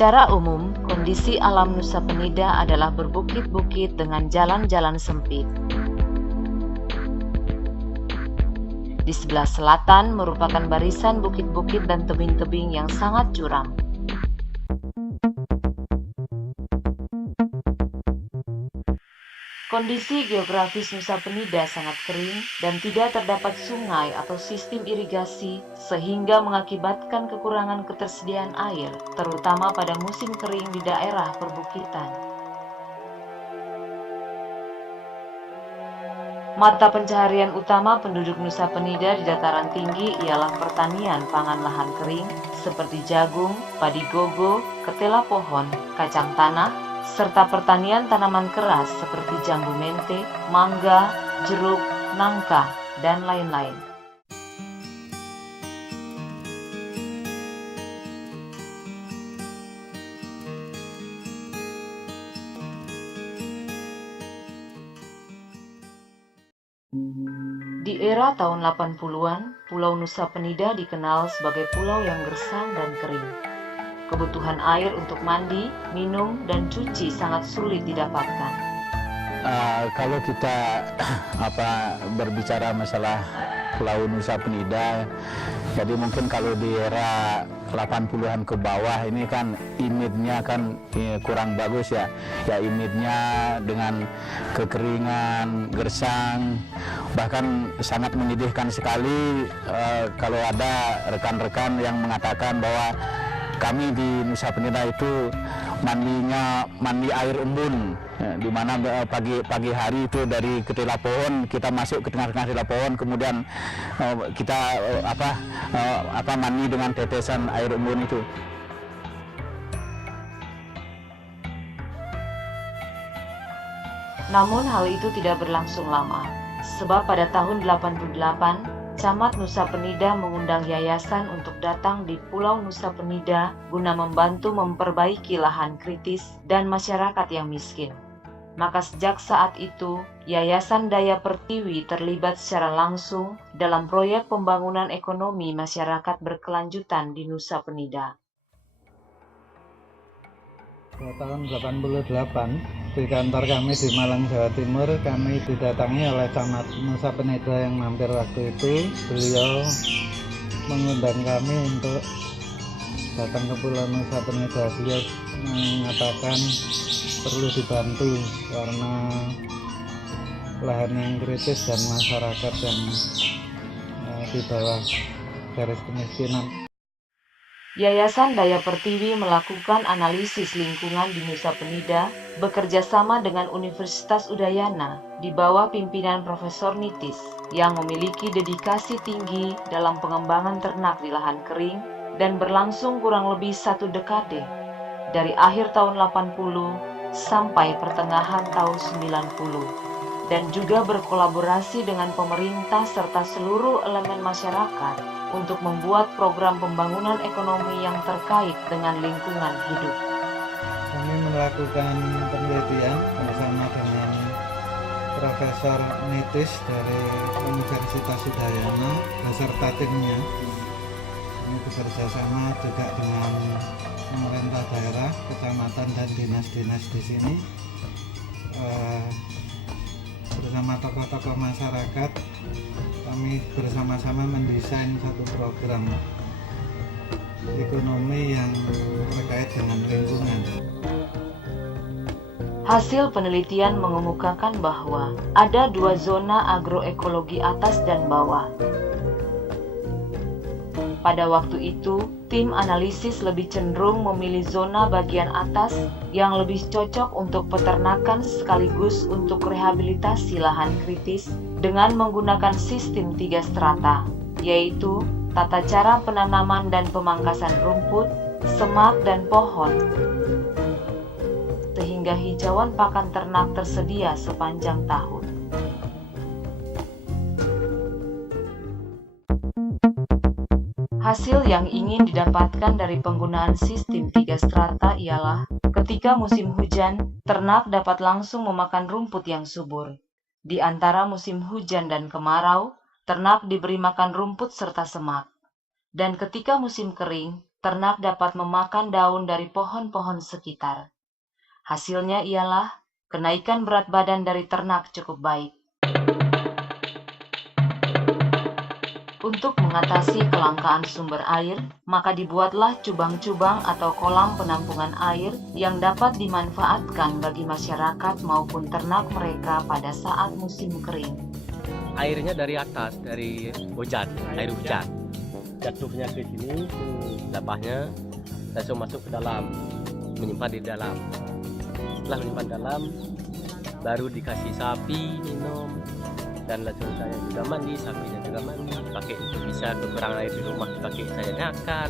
Secara umum, kondisi alam Nusa Penida adalah berbukit-bukit dengan jalan-jalan sempit. Di sebelah selatan merupakan barisan bukit-bukit dan tebing-tebing yang sangat curam. Kondisi geografis Nusa Penida sangat kering dan tidak terdapat sungai atau sistem irigasi sehingga mengakibatkan kekurangan ketersediaan air, terutama pada musim kering di daerah perbukitan. Mata pencaharian utama penduduk Nusa Penida di dataran tinggi ialah pertanian pangan lahan kering seperti jagung, padi gogo, ketela pohon, kacang tanah, serta pertanian tanaman keras seperti jambu mente, mangga, jeruk, nangka, dan lain-lain. Di era tahun 80-an, Pulau Nusa Penida dikenal sebagai pulau yang gersang dan kering. Kebutuhan air untuk mandi, minum, dan cuci sangat sulit didapatkan. Kalau kita berbicara masalah Pulau Nusa Penida, jadi mungkin kalau di era 80-an ke bawah ini kan image-nya kan kurang bagus ya. Ya image-nya dengan kekeringan, gersang, bahkan sangat menyedihkan sekali kalau ada rekan-rekan yang mengatakan bahwa kami di Nusa Penida itu mandi air embun, ya, di mana pagi hari itu dari ketela pohon kita masuk ke tengah-tengah ketela pohon, kemudian kita mandi dengan tetesan air embun itu. Namun hal itu tidak berlangsung lama, sebab pada tahun 88 Camat Nusa Penida mengundang yayasan untuk datang di Pulau Nusa Penida guna membantu memperbaiki lahan kritis dan masyarakat yang miskin. Maka sejak saat itu, Yayasan Daya Pertiwi terlibat secara langsung dalam proyek pembangunan ekonomi masyarakat berkelanjutan di Nusa Penida. Tahun 88 di kantor kami di Malang, Jawa Timur, kami didatangi oleh Camat Nusa Penida yang mampir waktu itu. Beliau mengundang kami untuk datang ke Pulau Nusa Penida. Beliau mengatakan perlu dibantu karena lahan yang kritis dan masyarakat yang di bawah garis kemiskinan. Yayasan Daya Pertiwi melakukan analisis lingkungan di Nusa Penida bekerja sama dengan Universitas Udayana di bawah pimpinan Profesor Nitis yang memiliki dedikasi tinggi dalam pengembangan ternak di lahan kering dan berlangsung kurang lebih 1 dekade dari akhir tahun 80 sampai pertengahan tahun 90 dan juga berkolaborasi dengan pemerintah serta seluruh elemen masyarakat untuk membuat program pembangunan ekonomi yang terkait dengan lingkungan hidup. Kami melakukan penelitian bersama dengan Profesor Nitis dari Universitas Udayana beserta timnya. Kami bekerja sama juga dengan pemerintah daerah, kecamatan dan dinas-dinas di sini. Bersama tokoh-tokoh masyarakat, kami bersama-sama mendesain satu program ekonomi yang terkait dengan lingkungan. Hasil penelitian mengemukakan bahwa ada 2 zona agroekologi atas dan bawah. Pada waktu itu, tim analisis lebih cenderung memilih zona bagian atas yang lebih cocok untuk peternakan sekaligus untuk rehabilitasi lahan kritis dengan menggunakan sistem 3 strata, yaitu tata cara penanaman dan pemangkasan rumput, semak, dan pohon, sehingga hijauan pakan ternak tersedia sepanjang tahun. Hasil yang ingin didapatkan dari penggunaan sistem 3 strata ialah ketika musim hujan, ternak dapat langsung memakan rumput yang subur. Di antara musim hujan dan kemarau, ternak diberi makan rumput serta semak. Dan ketika musim kering, ternak dapat memakan daun dari pohon-pohon sekitar. Hasilnya ialah kenaikan berat badan dari ternak cukup baik. Untuk mengatasi kelangkaan sumber air, maka dibuatlah cubang-cubang atau kolam penampungan air yang dapat dimanfaatkan bagi masyarakat maupun ternak mereka pada saat musim kering. Airnya dari atas, dari hujan, air hujan. Jatuhnya ke sini, ke labahnya, langsung masuk ke dalam, menyimpan di dalam. Setelah menyimpan dalam, baru dikasih sapi minum, dan langsung saya juga mandi, sapinya juga mandi. Pakai itu bisa kekurangan air di rumah, dipakai saya makan.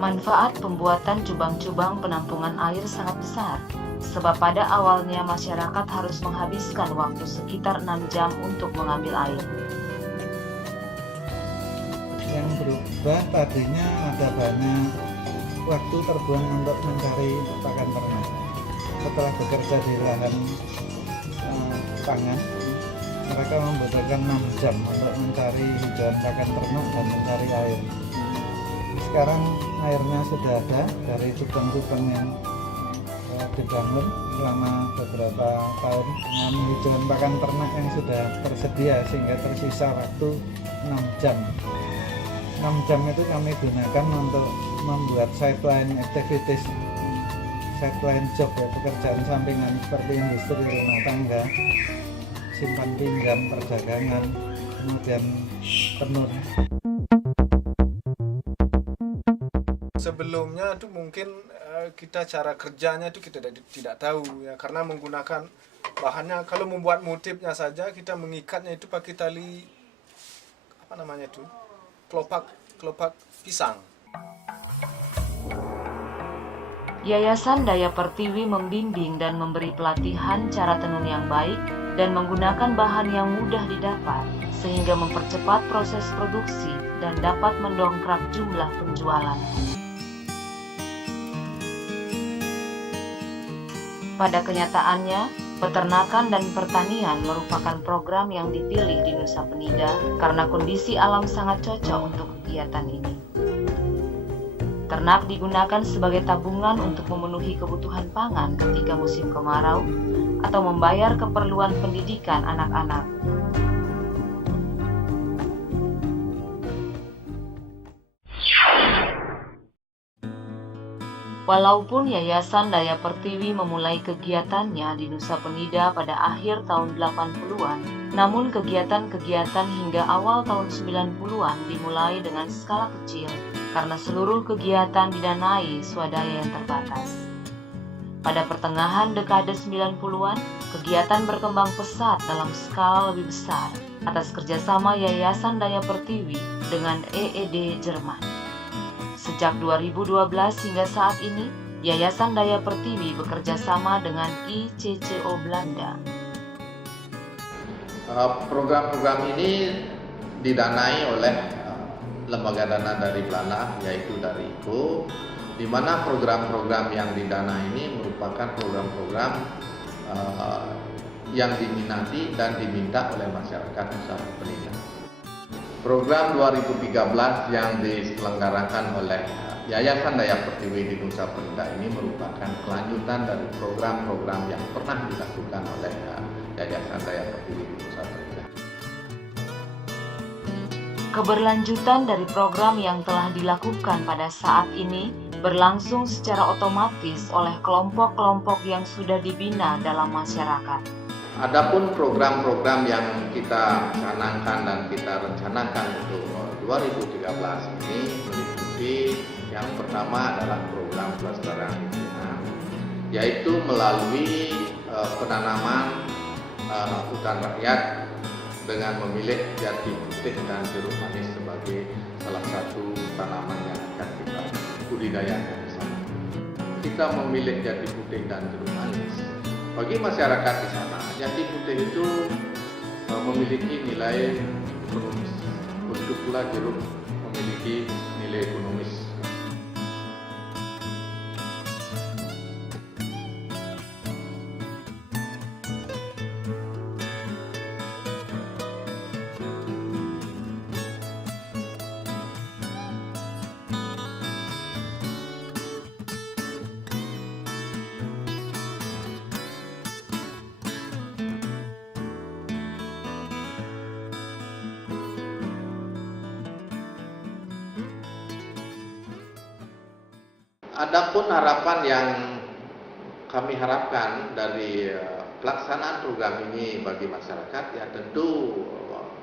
Manfaat pembuatan cubang-cubang penampungan air sangat besar, sebab pada awalnya masyarakat harus menghabiskan waktu sekitar 6 jam untuk mengambil air. Yang berubah tadinya ada banyak waktu terbuang untuk mencari pakan ternak. Setelah bekerja di lahan pangan, mereka membutuhkan 6 jam untuk mencari hijauan pakan ternak dan mencari air. Sekarang airnya sudah ada dari cubang-cubang yang dibangun selama beberapa tahun dengan hijauan pakan ternak yang sudah tersedia, sehingga tersisa waktu 6 jam. 6 jam itu kami gunakan untuk membuat sideline activities, sideline job, ya, pekerjaan sampingan seperti industri, rumah tangga, simpan pinjam, perdagangan, kemudian tenun. Sebelumnya itu mungkin kita cara kerjanya itu kita tidak tahu ya, karena menggunakan bahannya, kalau membuat motifnya saja kita mengikatnya itu pakai tali apa namanya itu, kelopak pisang. Yayasan Daya Pertiwi membimbing dan memberi pelatihan cara tenun yang baik dan menggunakan bahan yang mudah didapat, sehingga mempercepat proses produksi dan dapat mendongkrak jumlah penjualan. Pada kenyataannya, peternakan dan pertanian merupakan program yang dipilih di Nusa Penida karena kondisi alam sangat cocok untuk kegiatan ini. Ternak digunakan sebagai tabungan untuk memenuhi kebutuhan pangan ketika musim kemarau atau membayar keperluan pendidikan anak-anak. Walaupun Yayasan Daya Pertiwi memulai kegiatannya di Nusa Penida pada akhir tahun 80-an, namun kegiatan-kegiatan hingga awal tahun 90-an dimulai dengan skala kecil karena seluruh kegiatan didanai swadaya yang terbatas. Pada pertengahan dekade 90-an, kegiatan berkembang pesat dalam skala lebih besar atas kerjasama Yayasan Daya Pertiwi dengan EED Jerman. Sejak 2012 hingga saat ini, Yayasan Daya Pertiwi bekerja sama dengan ICCO Belanda. Program-program ini didanai oleh lembaga dana dari Belanda, yaitu dari ICO, di mana program-program yang didanai ini merupakan program-program yang diminati dan diminta oleh masyarakat Nusa Penida. Program 2013 yang diselenggarakan oleh Yayasan Daya Pertiwi di Nusa Penida ini merupakan kelanjutan dari program-program yang pernah dilakukan oleh Yayasan Daya Pertiwi di Nusa Penida. Keberlanjutan dari program yang telah dilakukan pada saat ini berlangsung secara otomatis oleh kelompok-kelompok yang sudah dibina dalam masyarakat. Adapun program-program yang kita canangkan dan kita rencanakan untuk 2013 ini meliputi yang pertama adalah program pelestarian lingkungan, yaitu melalui penanaman hutan rakyat dengan memilih jati putih dan jeruk manis sebagai salah satu tanaman yang akan kita budidayakan di sana. Kita memilih jati putih dan jeruk manis. Bagi masyarakat di sana, jati putih itu memiliki nilai ekonomis. Begitu pula jeruk memiliki nilai ekonomis. Adapun harapan yang kami harapkan dari pelaksanaan program ini bagi masyarakat, ya tentu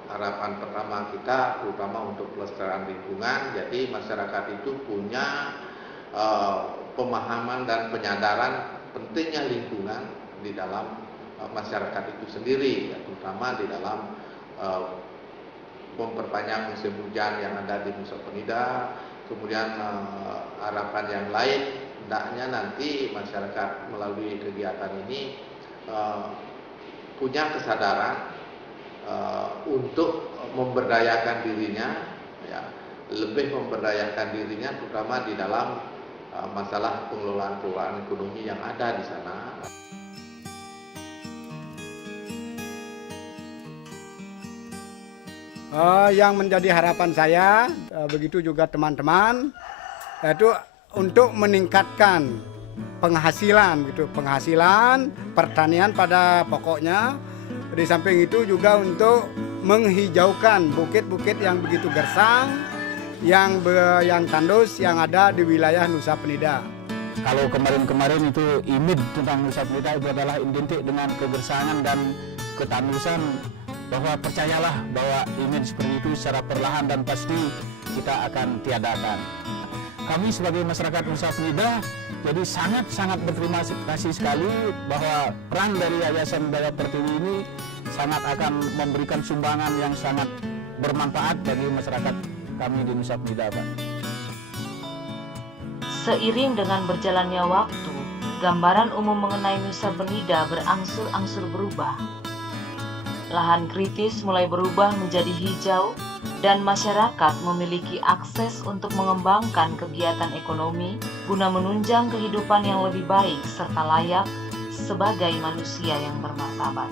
harapan pertama kita terutama untuk pelestarian lingkungan. Jadi masyarakat itu punya pemahaman dan penyadaran pentingnya lingkungan di dalam masyarakat itu sendiri, ya, terutama di dalam memperpanjang musim hujan yang ada di Nusa Penida. Kemudian harapan yang lain, hendaknya nanti masyarakat melalui kegiatan ini punya kesadaran untuk memberdayakan dirinya, ya, lebih memberdayakan dirinya terutama di dalam masalah pengelolaan ekonomi yang ada di sana. Yang menjadi harapan saya, begitu juga teman-teman, yaitu untuk meningkatkan penghasilan, gitu, penghasilan pertanian pada pokoknya. Di samping itu juga untuk menghijaukan bukit-bukit yang begitu gersang, yang tandus yang ada di wilayah Nusa Penida. Kalau kemarin-kemarin itu image tentang Nusa Penida itu adalah identik dengan kegersangan dan ketandusan, bahwa percayalah bahwa image seperti itu secara perlahan dan pasti kita akan tiadakan. Kami sebagai masyarakat Nusa Penida jadi sangat berterima kasih sekali bahwa peran dari Yayasan Budaya Pertiwi ini sangat akan memberikan sumbangan yang sangat bermanfaat bagi masyarakat kami di Nusa Penida, Pak. Seiring dengan berjalannya waktu, gambaran umum mengenai Nusa Penida berangsur-angsur berubah. Lahan kritis mulai berubah menjadi hijau dan masyarakat memiliki akses untuk mengembangkan kegiatan ekonomi guna menunjang kehidupan yang lebih baik serta layak sebagai manusia yang bermartabat.